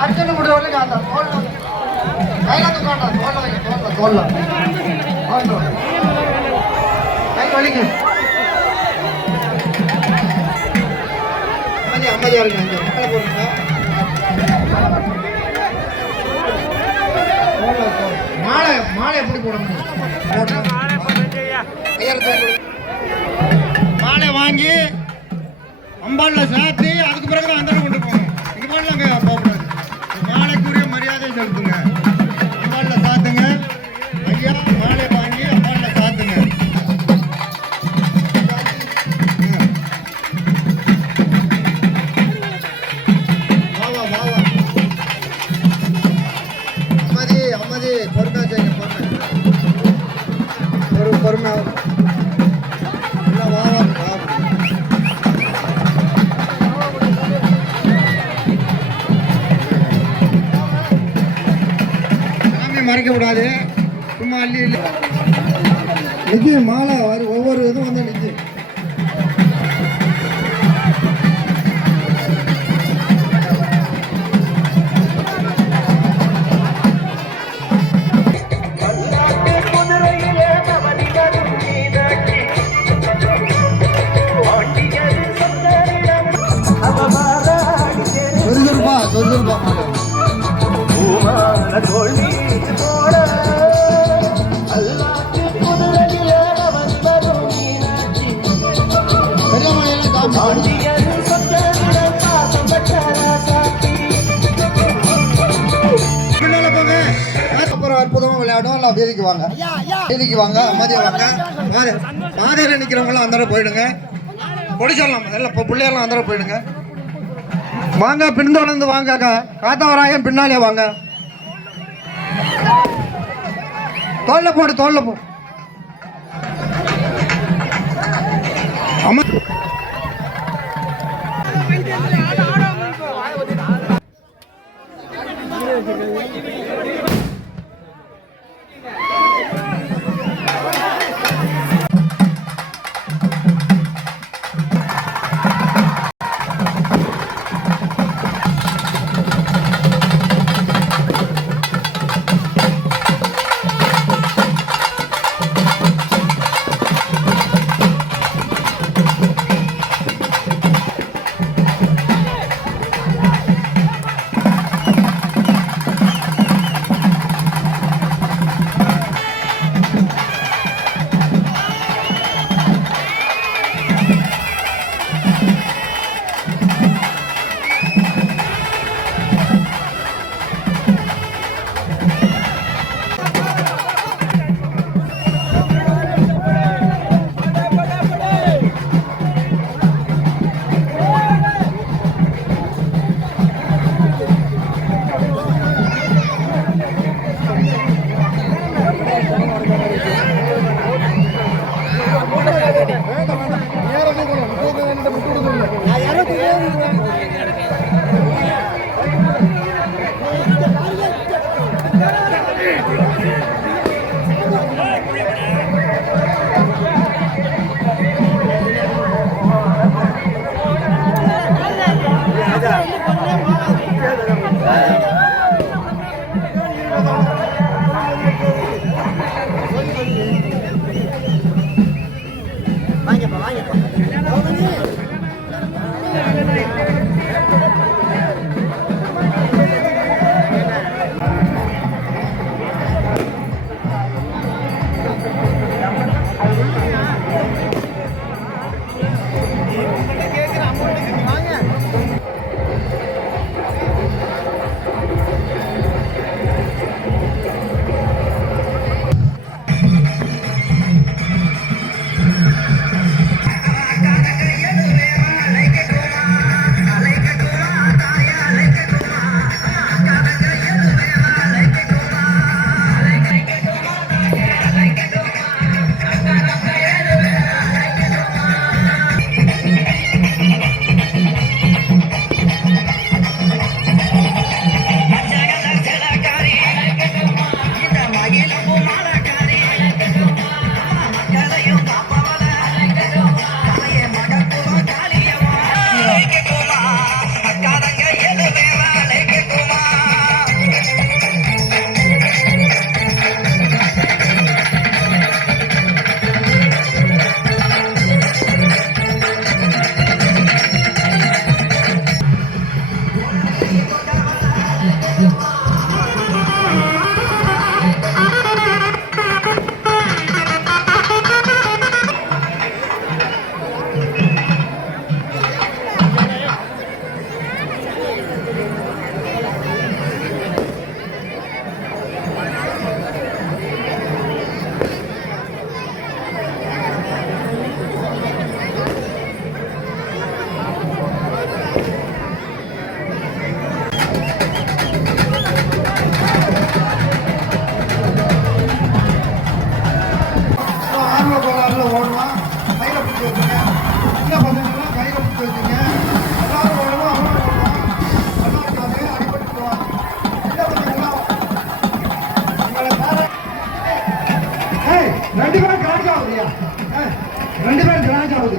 Urgent முடிவு கையில தூக்காண்டா தோல்ல கை வலிக்கு அமைதியா இருக்கு அங்க மக்களை போடுங்க மாலை மாலை எப்படி போட முடியும் மாலை வாங்கி அம்பாள்ல சாத்தி அதுக்கு பிறகு அந்த கொண்டு போகணும் இது மாதிரிலாம் அங்கே போகக்கூடாது மாலைக்குரிய மரியாதை செலுத்துங்க அம்பாள்ல சாத்துங்க ஐயா மாலை வாங்கி அம்பாள்ல சாத்துங்க வாவா வாவா அம்மாதி அம்மாதி பொறுமையா செய்யுங்க பொறுமை மறைக்க கூடாது சும்மா அள்ளி நிஜி மாலை ஒவ்வொரு இதுவும் வந்து நிஜி அற்புதமா விளையாடும் வேதிக்கு வாங்க வேதிக்கு வாங்க அம்மாதியா வாங்க பாதையில நிக்கிறவங்களாம் அந்த போயிடுங்க பொடிச்சிடலாம் முதல்ல பிள்ளையெல்லாம் அந்த போயிடுங்க வாங்க பின்தொடர்ந்து வாங்க காத்தவராயம் பின்னாலே வாங்க தோல்ல போ அம்மா 2 பேர் கிராஸ் ஆகுது.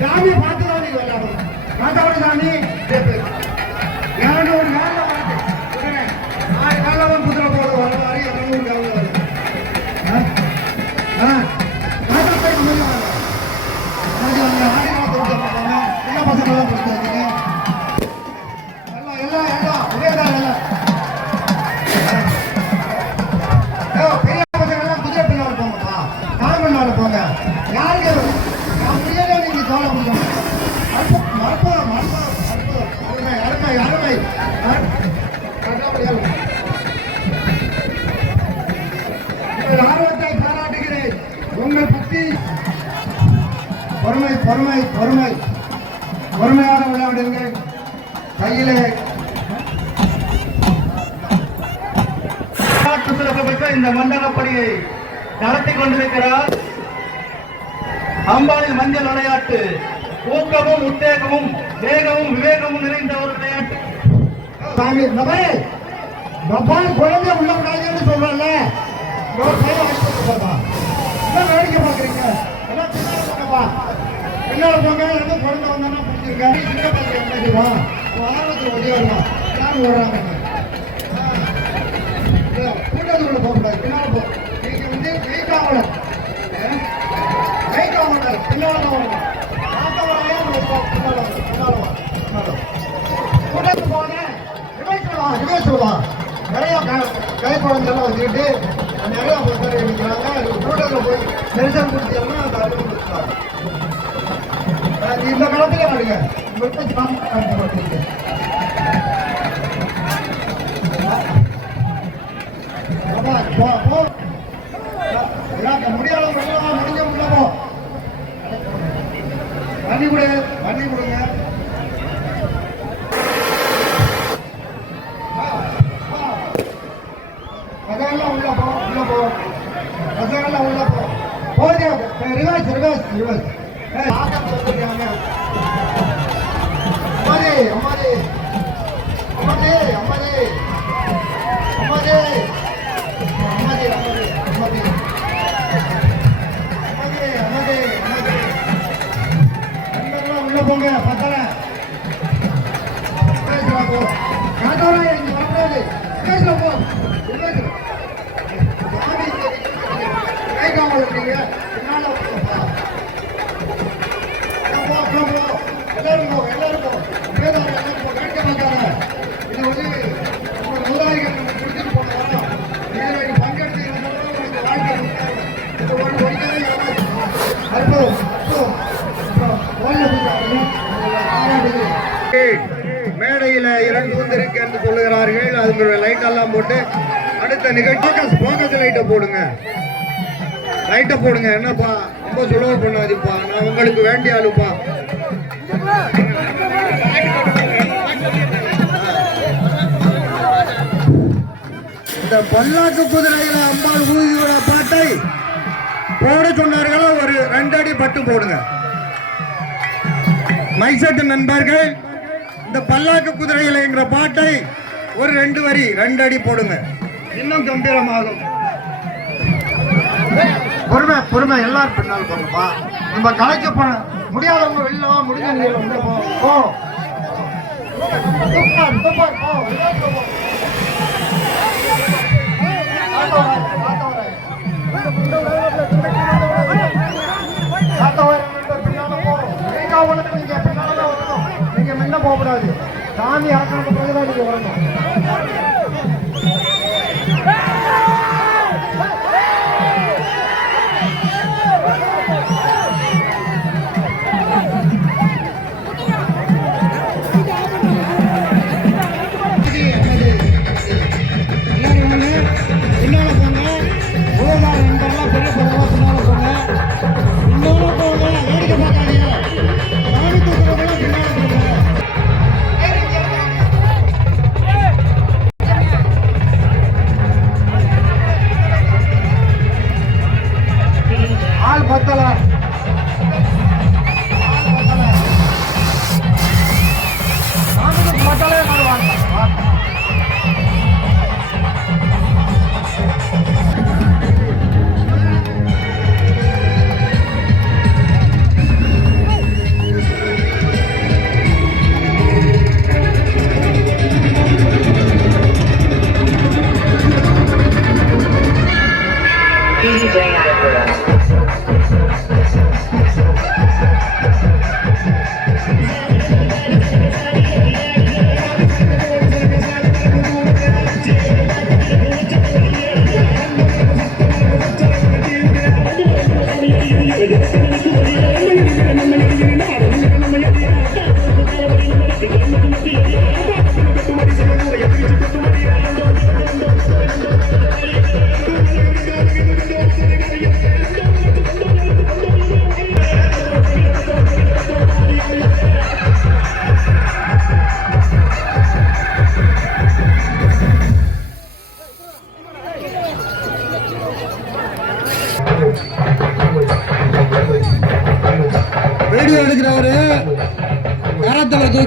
சாமி பார்த்துதான் நீங்க விளையாடணும். மாட்டாவோட சாமி 200 கால உடனே 6 காலம் குதிரை போட வரவாரி 200 காலம் வருது. ஆர்வத்தை பாராட்டுகிறேன். உங்கள் பக்தி பொறுமை பொறுமை பொறுமை பொறுமையாக விளையாடுங்கள். கையிலே இந்த மண்டலப்படியை நடத்தி கொண்டிருக்கிறார். அம்பாளில் மஞ்சள் விளையாட்டு ஊக்கமும் உத்தேகமும் வேகமும் விவேகமும் நிறைந்த ஒரு விளையாட்டு. குழந்தை உள்ள விடாதுன்னு சொல்றல வேடிக்கை பாக்குறீங்க. பின்னால போங்க. குழந்தை வந்தா புரிஞ்சிருக்கேன். ஆர்வத்தில் ஒட்டி வருவான். யாரும் ஓடுறாங்க. கூட்டத்துக்குள்ள போகக்கூடாது. பின்னால போ. நீங்க வந்து கைக்காவலர் பின்னால வரணும். கூட்டத்துக்கு போங்க. நிறைய கை குழந்தைலாம் வச்சுக்கிட்டு நிறைய பேர் எடுக்கிறாங்க. கூட்டத்தில் போய் நெரிசல் கொடுத்தீங்கன்னா அந்த அறிவு கொடுத்துருவாங்க. இந்த காலத்துல வாடுங்க. முடியாத முடிஞ்ச முடியாமோ பண்ணி கொடுங்க. பசங்கள்லாம் உள்ள போ. பசங்கள்லாம் உள்ள போ. போதே ரிவர்ஸ் அம்மாதே அம்மாதே அம்மாதே அம்மாதே அம்மாதே அம்மாதே அம்மாதே அம்மாதே உள்ள போங்க. பசங்க போ. காட்டோரா இங்க வரக்கூடாது. போ. கைகாமல் இருக்கீங்க. பின்னால எல்லாரும் போ. கேட்க மாட்டாங்க. இது வந்து உங்க முதலாளிகள் நம்ம கொடுத்துட்டு போன வரோம். இதில் பங்கெடுத்து உங்களுக்கு வாழ்க்கை மேடையில இரண்டு வந்திருக்கு என்று சொல்லுகிறார்கள். அதுக்கு லைட் எல்லாம் போட்டு அடுத்த நிகழ்ச்சி போக்கஸ் லைட்டை போடுங்க. என்னப்பா ரொம்ப சுலப பண்ணாதுப்பா. நான் உங்களுக்கு வேண்டிய ஆளுப்பா. இந்த பல்லாக்கு குதிரையில அம்பாள் ஊதியோட பாட்டை போட சொன்னார்களோ ஒரு 2 அடி பட்டு போடுங்க. மைசெட்டு நண்பர்கள் இந்த பல்லாக்கு குதிரையில என்கிற பாட்டை ஒரு 2 வரி 2 அடி போடுங்க. இன்னும் கம்பீரமாகும். பொறுமை எல்லாரும் பின்னால் போங்கப்பா. நம்ம கலைக்க போன முடியாதவங்க வெளில வா. முடிஞ்ச போ. நீங்க முன்ன போகக்கூடாது. சாமி அரசனுக்கு பிறகுதான் நீங்க வரணும்.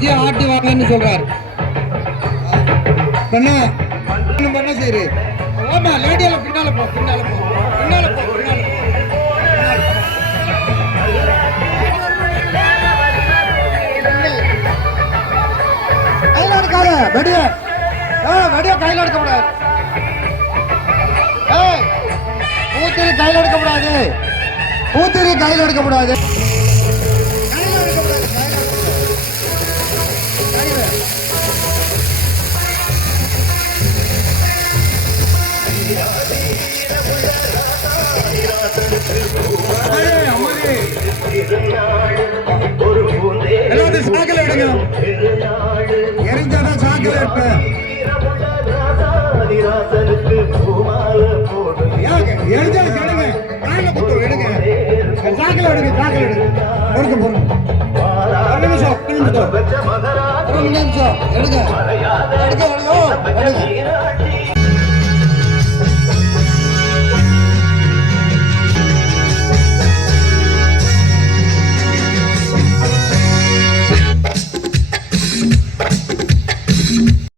வச்சு ஆட்டி வாங்கன்னு சொல்றாரு. பண்ண பண்ண சரி ஆமா லேடியால பின்னால போ பின்னால போ பின்னால போ பின்னால கையில எடுக்காத வெடிய வெடிய கையில எடுக்க கூடாது. பூத்திரி கையில எடுக்க கூடாது. பூத்திரி கையில எடுக்க கூடாது. எல்லாத்தையும் சாக்கில் எடுங்க. எரிஞ்சாதான் சாக்கில் எடுப்பேன். எரிஞ்சாலும் எடுங்க. காயில குத்து எடுங்க. சாக்கில் எடுங்க. சாக்கில் எடுங்க. பொறுக்க பொறுக்க. ஒரு நிமிஷம். ஒரு நிமிஷம் எடுங்க. எடுங்க எடுங்க எடுங்க.